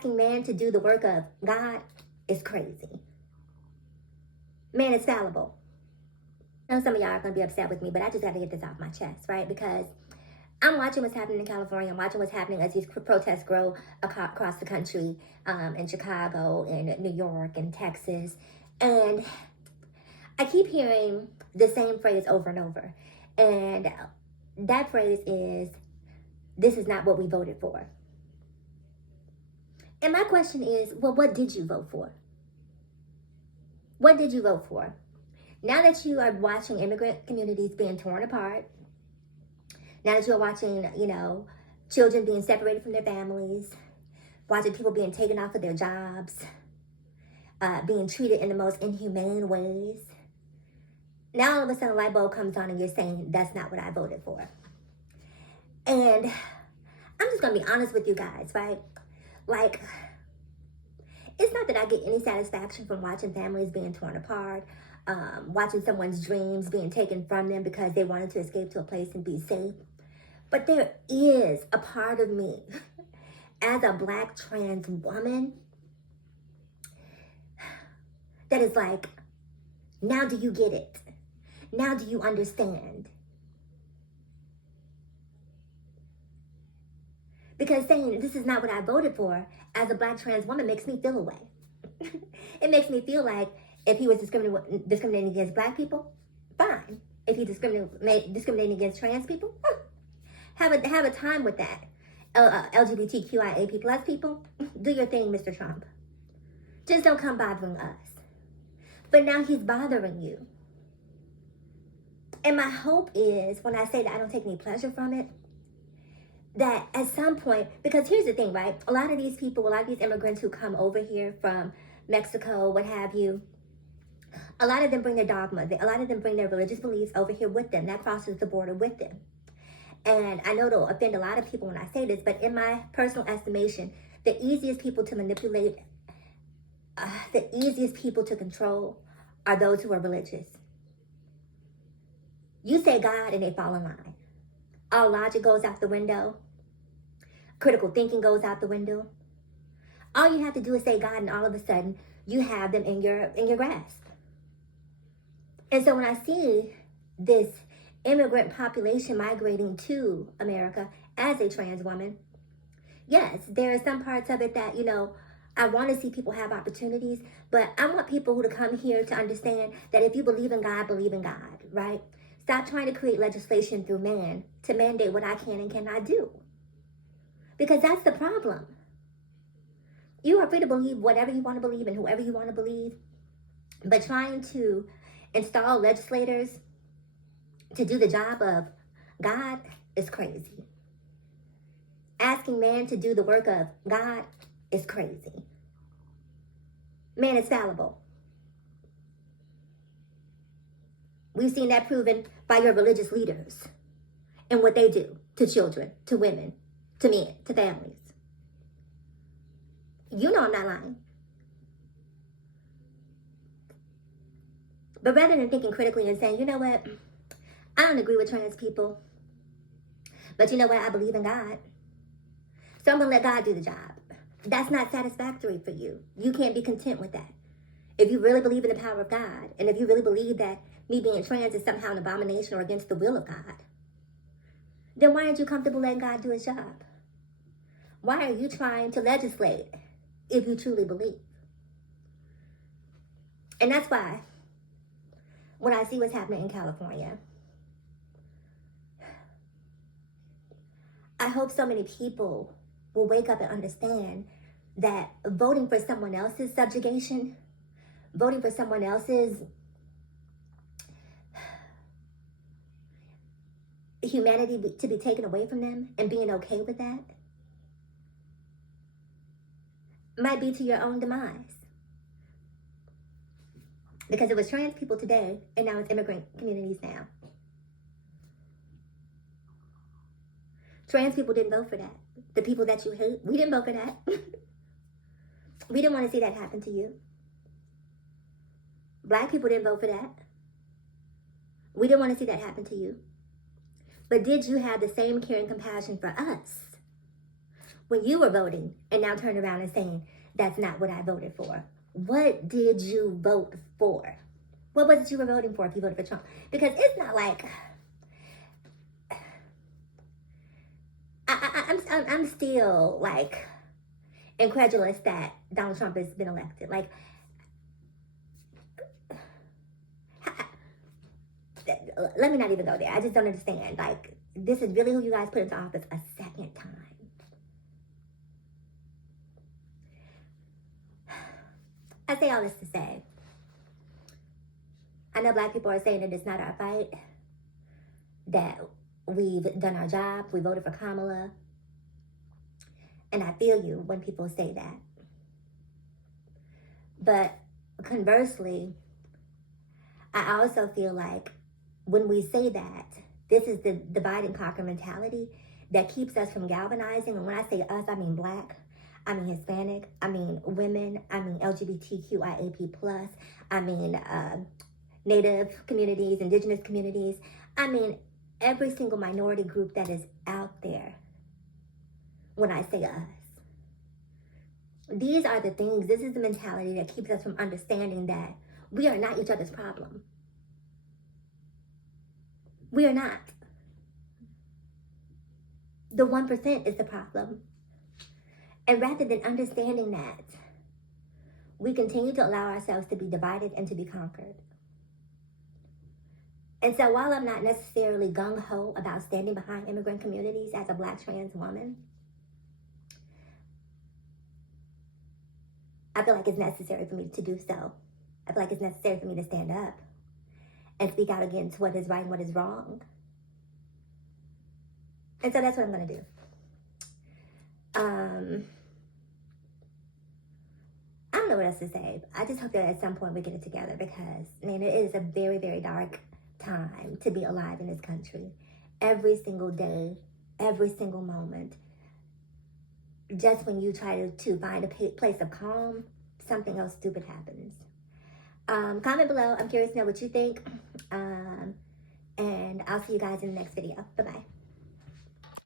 Asking man to do the work of God is crazy. Man is fallible. I know some of y'all are going to be upset with me, but I just got to get this off my chest, right? Because I'm watching what's happening in California. I'm watching what's happening as these protests grow across the country, in Chicago, in New York, and Texas. And I keep hearing the same phrase over and over. And that phrase is, this is not what we voted for. And my question is, well, what did you vote for? What did you vote for? Now that you are watching immigrant communities being torn apart, now that you're watching, children being separated from their families, watching people being taken off of their jobs, being treated in the most inhumane ways, now all of a sudden a light bulb comes on and you're saying, that's not what I voted for. And I'm just going to be honest with you guys, right? Like, it's not that I get any satisfaction from watching families being torn apart, watching someone's dreams being taken from them because they wanted to escape to a place and be safe. But there is a part of me as a Black trans woman that is like, now do you get it? Now do you understand? Because saying this is not what I voted for as a Black trans woman makes me feel away. It makes me feel like if he was discriminating against Black people, fine. If he's discriminating against trans people, have a time with that. LGBTQIA plus people, do your thing, Mr. Trump. Just don't come bothering us. But now he's bothering you. And my hope is, when I say that I don't take any pleasure from it, that at some point, because here's the thing, right? A lot of these people, a lot of these immigrants who come over here from Mexico, what have you, a lot of them bring their dogma. A lot of them bring their religious beliefs over here with them. That crosses the border with them. And I know it'll offend a lot of people when I say this, but in my personal estimation, the easiest people to manipulate, the easiest people to control are those who are religious. You say God and they fall in line. All logic goes out the window. Critical thinking goes out the window. All you have to do is say God, and all of a sudden you have them in your grasp. And so when I see this immigrant population migrating to America as a trans woman, yes, there are some parts of it that, I want to see people have opportunities, but I want people who to come here to understand that if you believe in God, right? Stop trying to create legislation through man to mandate what I can and cannot do. Because that's the problem. You are free to believe whatever you want to believe and whoever you want to believe, but trying to install legislators to do the job of God is crazy. Asking man to do the work of God is crazy. Man is fallible. We've seen that proven by your religious leaders and what they do to children, to women, to men, to families. You know I'm not lying. But rather than thinking critically and saying, you know what, I don't agree with trans people, but you know what, I believe in God, so I'm going to let God do the job. That's not satisfactory for you. You can't be content with that. If you really believe in the power of God, and if you really believe that me being trans is somehow an abomination or against the will of God, then why aren't you comfortable letting God do his job? Why are you trying to legislate if you truly believe? And that's why, when I see what's happening in California, I hope so many people will wake up and understand that voting for someone else's subjugation, voting for someone else's humanity to be taken away from them and being okay with that might be to your own demise. Because it was trans people today, and now it's immigrant communities now. Trans people didn't vote for that. The people that you hate, we didn't vote for that. We didn't want to see that happen to you. Black people didn't vote for that. We didn't want to see that happen to you. But did you have the same care and compassion for us when you were voting and now turn around and saying, that's not what I voted for. What did you vote for? What was it you were voting for if you voted for Trump? Because it's not like, I'm still like incredulous that Donald Trump has been elected. Like, let me not even go there. I just don't understand. Like, this is really who you guys put into office a second time. I say all this to say, I know black people are saying that it's not our fight, that we've done our job, we voted for Kamala, and I feel you when people say that. But conversely, I also feel like when we say that, this is the divide and conquer mentality that keeps us from galvanizing. And when I say us, I mean black, I mean Hispanic, I mean women, I mean LGBTQIAP+, I mean Native communities, indigenous communities, I mean every single minority group that is out there when I say us. These are the things, this is the mentality that keeps us from understanding that we are not each other's problem. We are not. The 1% is the problem. And rather than understanding that, we continue to allow ourselves to be divided and to be conquered. And so while I'm not necessarily gung-ho about standing behind immigrant communities as a black trans woman, I feel like it's necessary for me to do so. I feel like it's necessary for me to stand up and speak out against what is right and what is wrong. And so that's what I'm going to do. I don't know what else to say. I just hope that at some point we get it together because, man, it is a very, very dark time to be alive in this country. Every single day, every single moment. Just when you try to find a place of calm, something else stupid happens. Comment below. I'm curious to know what you think. And I'll see you guys in the next video. Bye-bye.